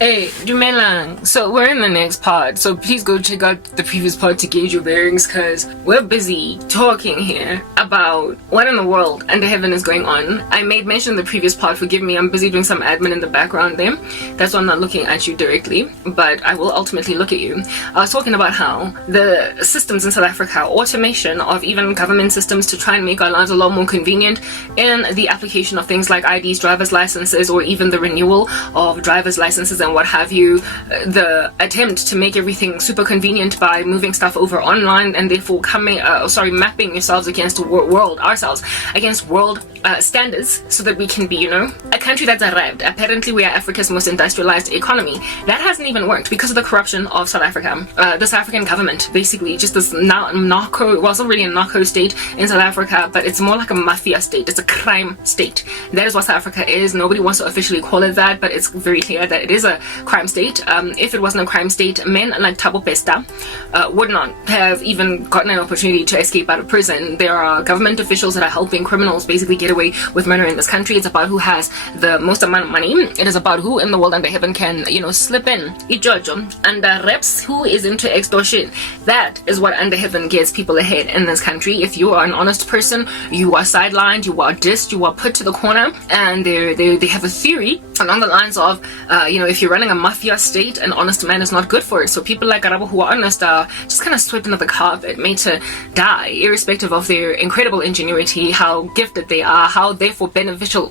Hey, Dumelang. So we're in the next pod, so please go check out the previous pod to gauge your bearings, because we're busy talking here about what in the world under heaven is going on. I made mention in the previous pod, forgive me, I'm busy doing some admin in the background there. That's why I'm not looking at you directly, but I will ultimately look at you. I was talking about how the systems in South Africa, automation of even government systems to try and make our lives a lot more convenient in the application of things like IDs, driver's licenses, or even the renewal of driver's licenses and what have you, the attempt to make everything super convenient by moving stuff over online and therefore mapping yourselves against ourselves against world standards, so that we can be, a country that's arrived. Apparently we are Africa's most industrialized economy. That hasn't even worked because of the corruption of South Africa. The South African government, basically just this narco, well, it's not really a narco state in South Africa, but it's more like a mafia state. It's a crime state. That is what South Africa is. Nobody wants to officially call it that, but it's very clear that it is a crime state. If it wasn't a crime state, men like Thabo Pesta would not have even gotten an opportunity to escape out of prison. There are government officials that are helping criminals basically get away with murder in this country. It's about who has the most amount of money. It is about who in the world under heaven can, slip in. And reps who is into extortion. That is what under heaven gets people ahead in this country. If you are an honest person, you are sidelined, you are dissed, you are put to the corner, and they have a theory along the lines of, if you're running a mafia state, an honest man is not good for it. So people like Arabo who are honest are just kind of swept under the carpet, made to die, irrespective of their incredible ingenuity, how gifted they are, how therefore beneficial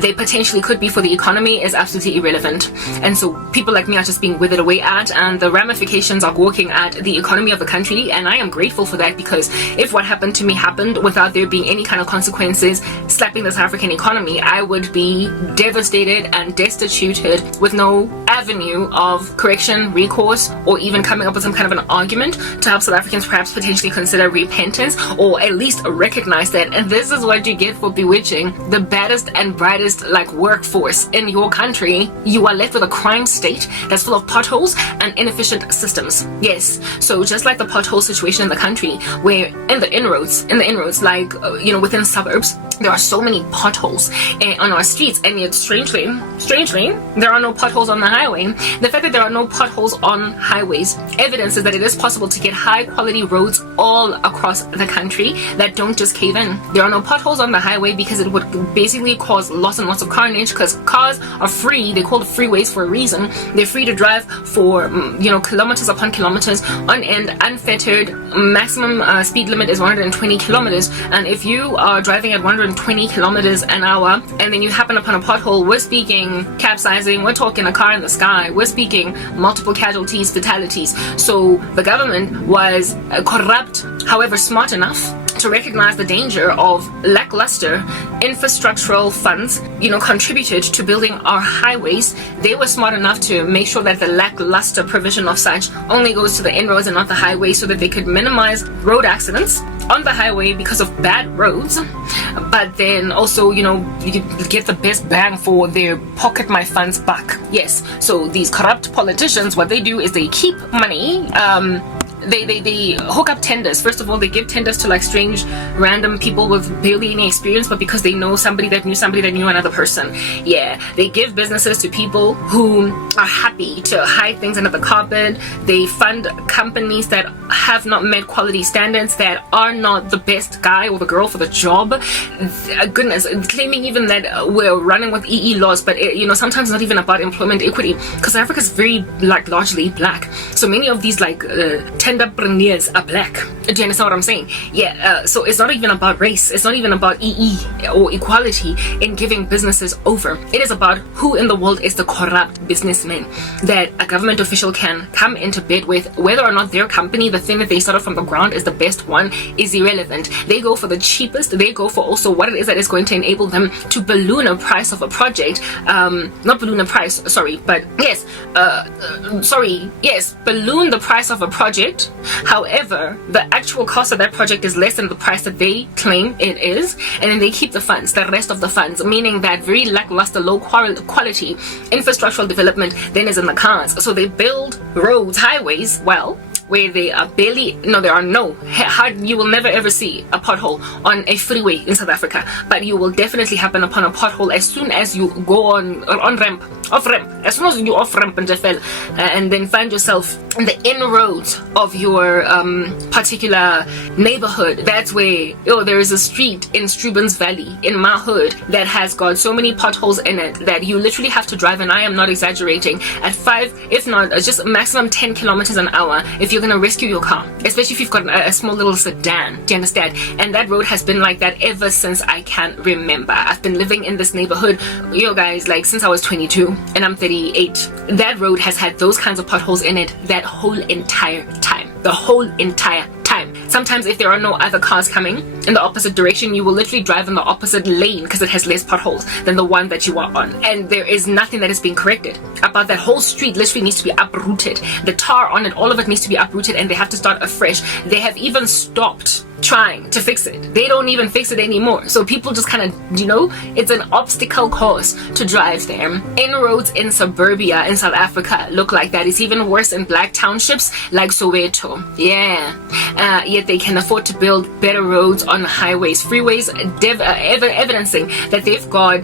they potentially could be for the economy is absolutely irrelevant. And so people like me are just being withered away at, and the ramifications are working at the economy of the country. And I am grateful for that, because if what happened to me happened without there being any kind of consequences slapping the South African economy, I would be devastated and destituted with no avenue of correction, recourse, or even coming up with some kind of an argument to help South Africans perhaps potentially consider repentance, or at least recognize that. And this is what you get for bewitching the baddest and brightest workforce in your country. You are left with a crime state that's full of potholes and inefficient systems. Yes, so just like the pothole situation in the country, where in the inroads, within suburbs, there are so many potholes on our streets, and yet strangely, there are no potholes on the highway. The fact that there are no potholes on highways evidences that it is possible to get high quality roads all across the country that don't just cave in. There are no potholes on the highway because it would basically cause lots and lots of carnage, because cars are free. They're called freeways for a reason. They're free to drive for kilometers upon kilometers on end, unfettered. Maximum speed limit is 120 kilometers, and if you are driving at 120 kilometers an hour and then you happen upon a pothole, we're speaking capsizing, we're talking a car in the sky, we're speaking multiple casualties, fatalities. So the government was corrupt, however smart enough to recognize the danger of lackluster infrastructural funds, contributed to building our highways. They were smart enough to make sure that the lackluster provision of such only goes to the inroads and not the highway, so that they could minimize road accidents on the highway because of bad roads, but then also, you get the best bang for their pocket my funds back. Yes, so these corrupt politicians, what they do is they keep money, they hook up tenders. First of all, they give tenders to strange random people with barely any experience, but because they know somebody that knew another person. Yeah, they give businesses to people who are happy to hide things under the carpet. They fund companies that have not met quality standards, that are not the best guy or the girl for the job. Goodness, claiming even that we're running with EE laws, but sometimes it's not even about employment equity, because Africa is very largely black. So many of these tenderpreneurs are black. Do you understand what I'm saying? Yeah, so it's not even about race. It's not even about EE or equality in giving businesses over. It is about who in the world is the corrupt businessman that a government official can come into bed with. Whether or not their company, the thing that they started from the ground, is the best one is irrelevant. They go for the cheapest. They go for also what it is that is going to enable them to balloon a price of a project. Not balloon a price, sorry, but yes, balloon the price of a project. However, the actual cost of that project is less than the price that they claim it is, and then they keep the rest of the funds, meaning that very lackluster, low quality infrastructural development then is in the cards. So they build roads, highways, well, where there are no, you will never ever see a pothole on a freeway in South Africa, but you will definitely happen upon a pothole as soon as you go off ramp, as soon as you off ramp and then find yourself in the inroads of your particular neighborhood. That's where there is a street in Strubens Valley in my hood that has got so many potholes in it that you literally have to drive, and I am not exaggerating, at 5, if not just maximum 10 kilometers an hour if you're gonna rescue your car, especially if you've got a small little sedan. Do you understand? And that road has been like that ever since I can remember. I've been living in this neighborhood, guys, like since I was 22 and I'm 38. That road has had those kinds of potholes in it that whole entire time. The whole entire time. Sometimes if there are no other cars coming in the opposite direction, you will literally drive in the opposite lane because it has less potholes than the one that you are on. And there is nothing that is being corrected about that whole street. Literally needs to be uprooted. The tar on it, all of it needs to be uprooted, and they have to start afresh. They have even stopped trying to fix it. They don't even fix it anymore. So people just kind of, it's an obstacle course to drive there. Inroads in suburbia in South Africa look like that. It's even worse in black townships like Soweto. Yeah. Yet they can afford to build better roads on highways, freeways, evidencing that they've got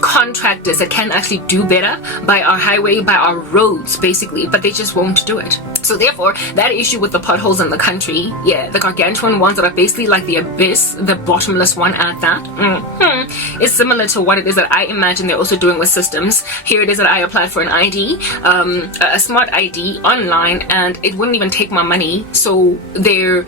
contractors that can actually do better by our highway, by our roads, basically, but they just won't do it. So therefore, that issue with the potholes in the country, the gargantuan ones that are basically like the abyss, the bottomless one at that, is similar to what it is that I imagine they're also doing with systems. Here it is that I applied for an ID, a smart ID online, and it wouldn't even take my money. So they're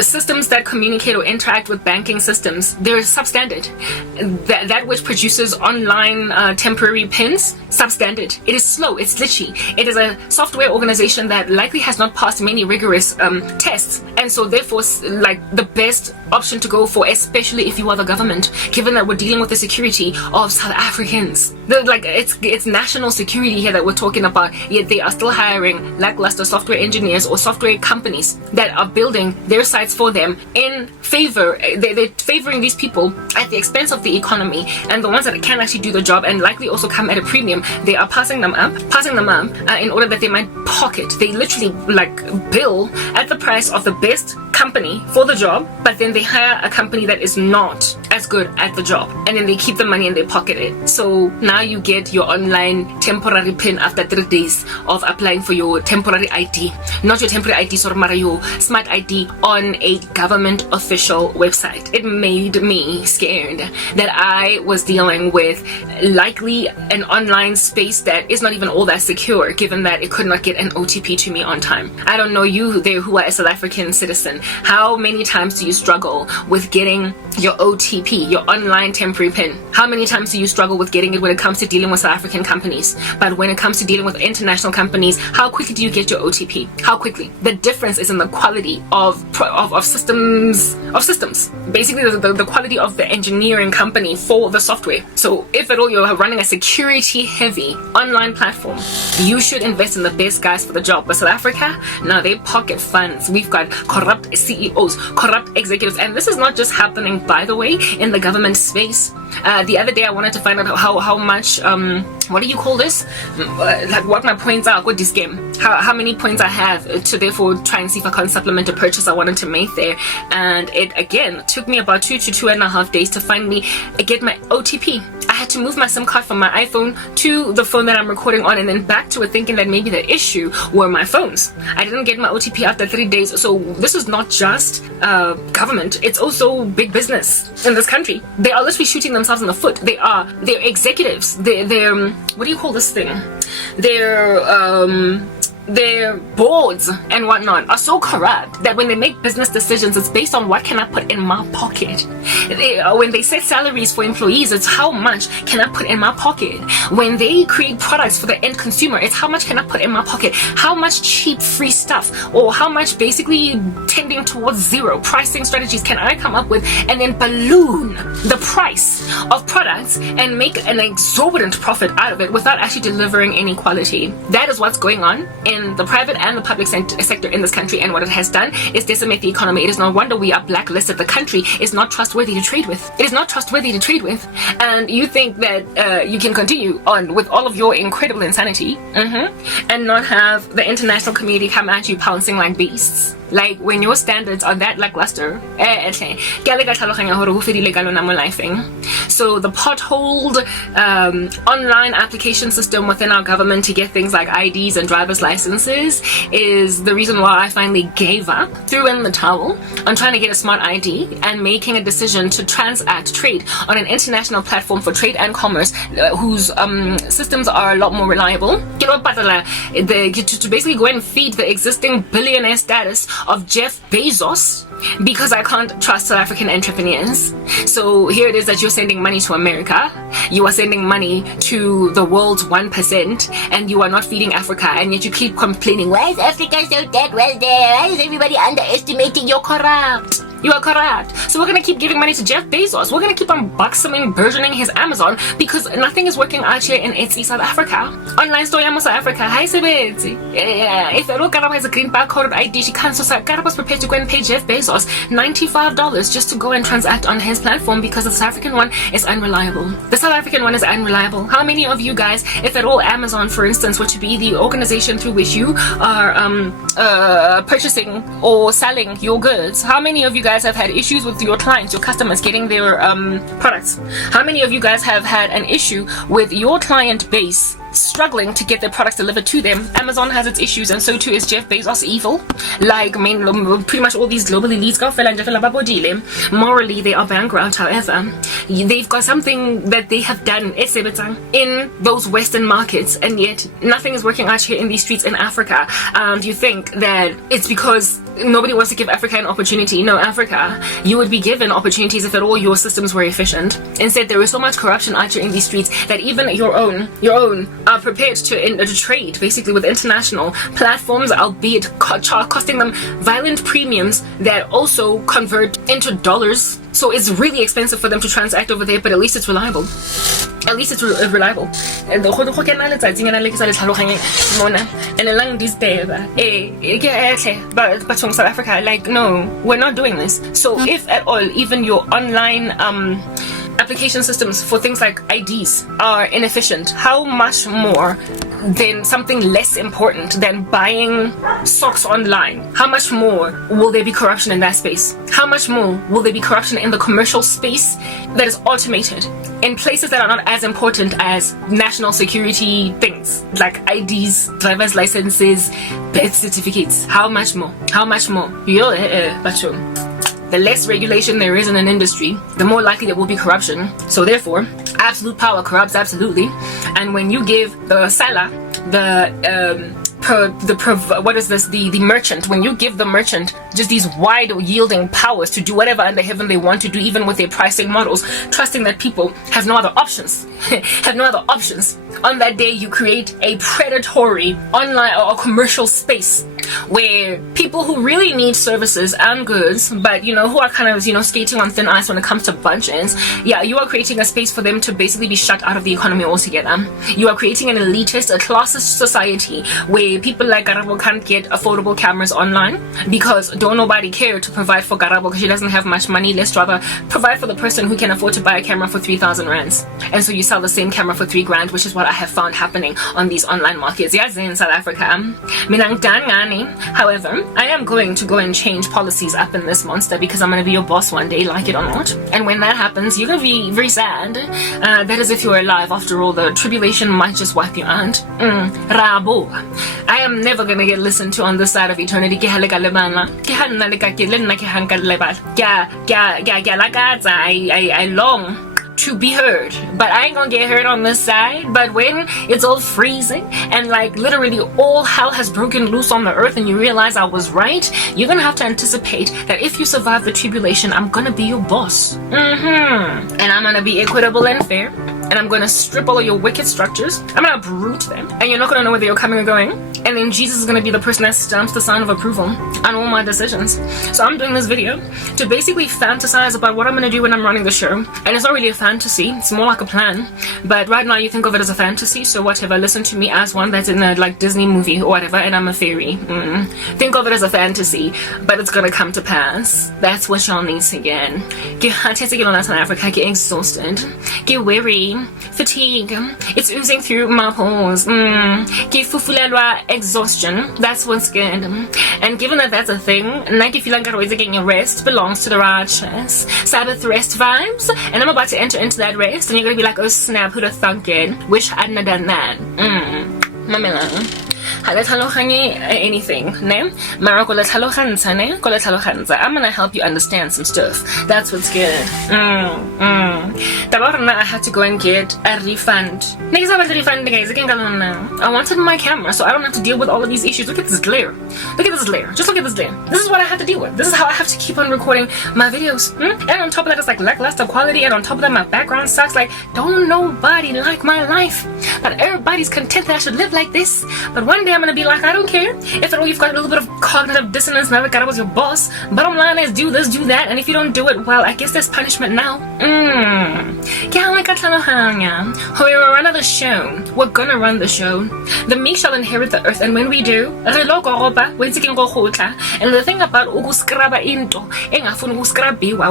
systems that communicate or interact with banking systems, they're substandard. That which produces online temporary pins, substandard. It is slow, it's glitchy. It is a software organization that likely has not passed many rigorous tests, and so therefore like the best option to go for, especially if you are the government, given that we're dealing with the security of South Africans. It's national security here that we're talking about, yet they are still hiring lackluster software engineers or software companies that are building their sites for them in favor. They're favoring these people at the expense of the economy, and the ones that can actually do the job and likely also come at a premium, they are passing them up in order that they might pocket. They literally bill at the price of the best company for the job, but then they hire a company that is not as good at the job, and then they keep the money and they pocket it. So now you get your online temporary pin after 3 days of applying for your temporary ID, not your temporary ID, sorry, your smart ID on a government official website. It made me scared that I was dealing with likely an online space that is not even all that secure, given that it could not get an OTP to me on time. I don't know you there who are a South African citizen. How many times do you struggle with getting your OTP, your online temporary pin? How many times do you struggle with getting it when it comes to dealing with South African companies? But when it comes to dealing with international companies, how quickly do you get your OTP? How quickly? The difference is in the quality of systems. Basically, the quality of the engineering company for the software. So if at all you're running a security-heavy online platform, you should invest in the best guys for the job. But South Africa, now they pocket funds. We've got corrupt CEOs, corrupt executives, and this is not just happening, by the way, in the government space. The other day I wanted to find out how much what do you call this, what my points are, what this game, how many points I have to therefore try and see if I can supplement a purchase I wanted to make there. And it again took me about 2 to 2.5 days to finally get my OTP. I had to move my SIM card from my iPhone to the phone that I'm recording on, and then back to it, thinking that maybe the issue were my phones. I didn't get my OTP after 3 days. So this is not just government, it's also big business in this country. They are literally shooting themselves in the foot. They're executives, they're what do you call this thing, their boards and whatnot are so corrupt that when they make business decisions, it's based on what can I put in my pocket. When they set salaries for employees, it's how much can I put in my pocket. When they create products for the end consumer, it's how much can I put in my pocket. How much cheap free stuff, or how much basically tending towards zero pricing strategies can I come up with, and then balloon the price of products and make an exorbitant profit out of it without actually delivering any quality. That is what's going on in the private and the public sector in this country, and what it has done is decimate the economy. It is no wonder we are blacklisted. The country is not trustworthy to trade with. It is not trustworthy to trade with. And you think that you can continue on with all of your incredible insanity and not have the international community come at you pouncing like beasts. Like, when your standards are that lackluster, so the potholed online application system within our government to get things like IDs and driver's licenses is the reason why I finally gave up, threw in the towel on trying to get a smart ID and making a decision to transact trade on an international platform for trade and commerce whose systems are a lot more reliable. To basically go and feed the existing billionaire status of Jeff Bezos, because I can't trust South African entrepreneurs. So here it is that you're sending money to America, you are sending money to the world's 1%, and you are not feeding Africa, and yet you keep complaining, why is Africa so dead well there? Why is everybody underestimating? You're corrupt. You are corrupt. So we're gonna keep giving money to Jeff Bezos. We're gonna keep unboxing, burgeoning his Amazon, because nothing is working out here in Etsy, South Africa. Online store South Africa. Hi, Sebetsi. If the Karabo has a green barcode ID, she can't. So Karabo's prepared to go and pay Jeff Bezos $95 just to go and transact on his platform because the South African one is unreliable. The South African one is unreliable. How many of you guys, if at all Amazon, for instance, were to be the organization through which you are purchasing or selling your goods, how many of you guys have had issues with your clients, your customers getting their products? How many of you guys have had an issue with your client base struggling to get their products delivered to them? Amazon has its issues, and so too is Jeff Bezos evil. Like, pretty much all these global elites, morally they are bankrupt. However, they've got something that they have done in those Western markets, and yet nothing is working out here in these streets in Africa. Do you think that it's because nobody wants to give Africa an opportunity? No, Africa, you would be given opportunities if at all your systems were efficient. Instead, there is so much corruption out here in these streets that even your own are prepared to trade basically with international platforms, albeit costing them violent premiums that also convert into dollars. So it's really expensive for them to transact over there, but at least it's reliable. At least it's reliable. And the but from South Africa, like, no, we're not doing this. So if at all even your online application systems for things like IDs are inefficient, how much more than something less important than buying socks online? How much more will there be corruption in that space? How much more will there be corruption in the commercial space that is automated in places that are not as important as national security things like IDs, driver's licenses, birth certificates? How much more? How much more? The less regulation there is in an industry, the more likely there will be corruption. So therefore, absolute power corrupts absolutely. And when you give the seller, the merchant, when you give the merchant just these wide yielding powers to do whatever under heaven they want to do, even with their pricing models, trusting that people have no other options, on that day you create a predatory online or commercial space where people who really need services and goods, but who are kind of skating on thin ice when it comes to budgets, you are creating a space for them to basically be shut out of the economy altogether. You are creating an elitist, a classist society where people like Garabo can't get affordable cameras online because don't nobody care to provide for Garabo because she doesn't have much money. Let's rather provide for the person who can afford to buy a camera for 3,000 rands, and so you sell the same camera for 3 grand, which is what I have found happening on these online markets. Yes, in South Africa. However, I am going to go and change policies up in this monster because I'm going to be your boss one day, like it or not. And when that happens, you're going to be very sad. That is if you're alive. After all, the tribulation might just wipe you out. Rabo. I am never going to get listened to on this side of eternity. I long to be heard, but I ain't gonna get heard on this side. But when it's all freezing and like literally all hell has broken loose on the earth and you realize I was right, you're gonna have to anticipate that if you survive the tribulation, I'm gonna be your boss. And I'm gonna be equitable and fair, and I'm gonna strip all of your wicked structures. I'm gonna uproot them, and you're not gonna know whether you're coming or going. And then Jesus is gonna be the person that stamps the sign of approval on all my decisions. So I'm doing this video to basically fantasize about what I'm gonna do when I'm running the show. And it's not really a fantasy, it's more like a plan. But right now you think of it as a fantasy, so whatever, listen to me as one that's in a like Disney movie or whatever, and I'm a fairy. Think of it as a fantasy, but it's gonna come to pass. That's what y'all need to get. Get South Africa, get exhausted, get weary, fatigue. It's oozing through my pores. Get fufulelwa exhaustion. That's what's good. And given that that's a thing, like if you like always getting a rest belongs to the righteous. Sabbath rest vibes, and I'm about to enter into that rest, and you're gonna be like, oh snap, who'd have thunk it? Wish I hadn't have done that. Mamela. Anything, ne? I'm gonna help you understand some stuff. That's what's good. I had to go and get a refund. I wanted my camera so I don't have to deal with all of these issues. Look at this glare. Look at this glare. Just look at this glare. This is what I have to deal with. This is how I have to keep on recording my videos. And on top of that, it's like lackluster quality. And on top of that, my background sucks. Like, don't nobody like my life. But everybody's content that I should live like this. But one day I'm gonna be like, I don't care if at all you've got a little bit of cognitive dissonance now that God was your boss. Bottom line is do this, do that, and if you don't do it, well, I guess there's punishment now. We're gonna run the show. We're gonna run the show. The meek shall inherit the earth, and when we do, and the thing about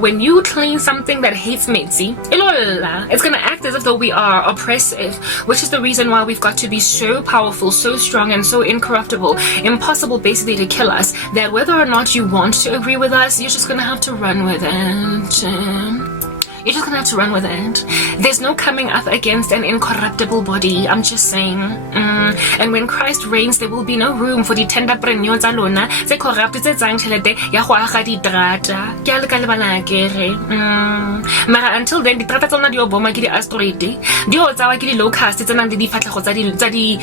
when you clean something that hates Metsi, it's gonna act as if though we are oppressive, which is the reason why we've got to be so powerful, so strong, and so incorruptible, impossible basically to kill us, that whether or not you want to agree with us, you're just gonna have to run with it. You're just gonna have to run with it. There's no coming up against an incorruptible body. I'm just saying. And when Christ reigns, there will be no room for the tender prenyo tsa lona tse corrupt tse tsang tšhelete ya go aga ditrata. Ke a le ka lebala kere. Mara until then, ditrata tsona di oboma ke di-asteroid. Di o tsawa ke di-locust tse nang le difatlhego tsa di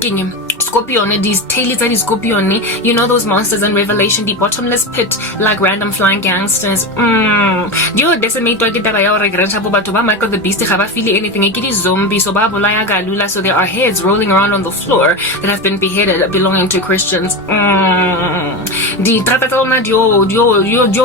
keng Scorpion, these tails and Scorpion, you know those monsters in Revelation, the bottomless pit, like random flying gangsters. Dio decimate to get Michael the Beast, have a feel anything, a kitty zombie, so Babolaya Galula, so there are heads rolling around on the floor that have been beheaded belonging to Christians. The Tratatona Dio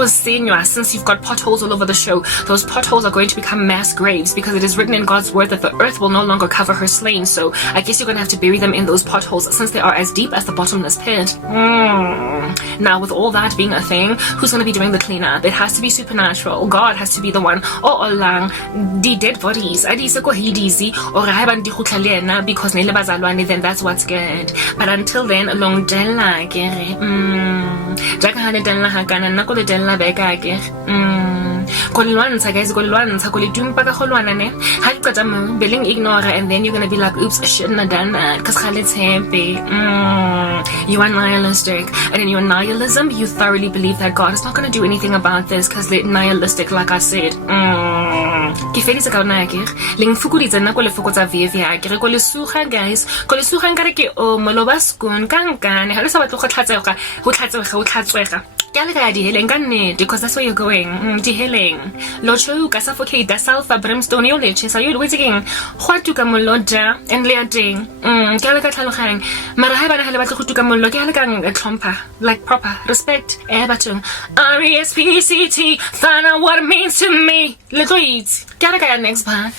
senior, since you've got potholes all over the show, those potholes are going to become mass graves because it is written in God's word that the earth will no longer cover her slain. So I guess you're gonna have to bury them in those potholes, since they are as deep as the bottomless pit. Now, with all that being a thing, who's going to be doing the cleanup? It has to be supernatural. God has to be the one. Lang the dead bodies. Because then that's what's good. But until then, long della Billing ignore, and then you're gonna be like, oops, I shouldn't have done that because Khalid's happy. You are nihilistic, and in your nihilism you thoroughly believe that God is not gonna do anything about this because they're nihilistic, like I said. Ke fedisa ka ona ke leng fukuditse nna go le fokotsa via ke re go le suga guys go le suga nkare ke o moloba skon kankane ha le sa batlo go tlhatsega because that's where you're going. Diheleng locho ka suffocate da sulfur brimstone yo leche sa yo wetseng go tuka moloja and leating ke le ka tlhalogang mara ha bana ha le batlo go tuka mollo ke le kang tlhompha like proper respect batong RESPCT find out what it means to me. Let's read. Gotta get next part.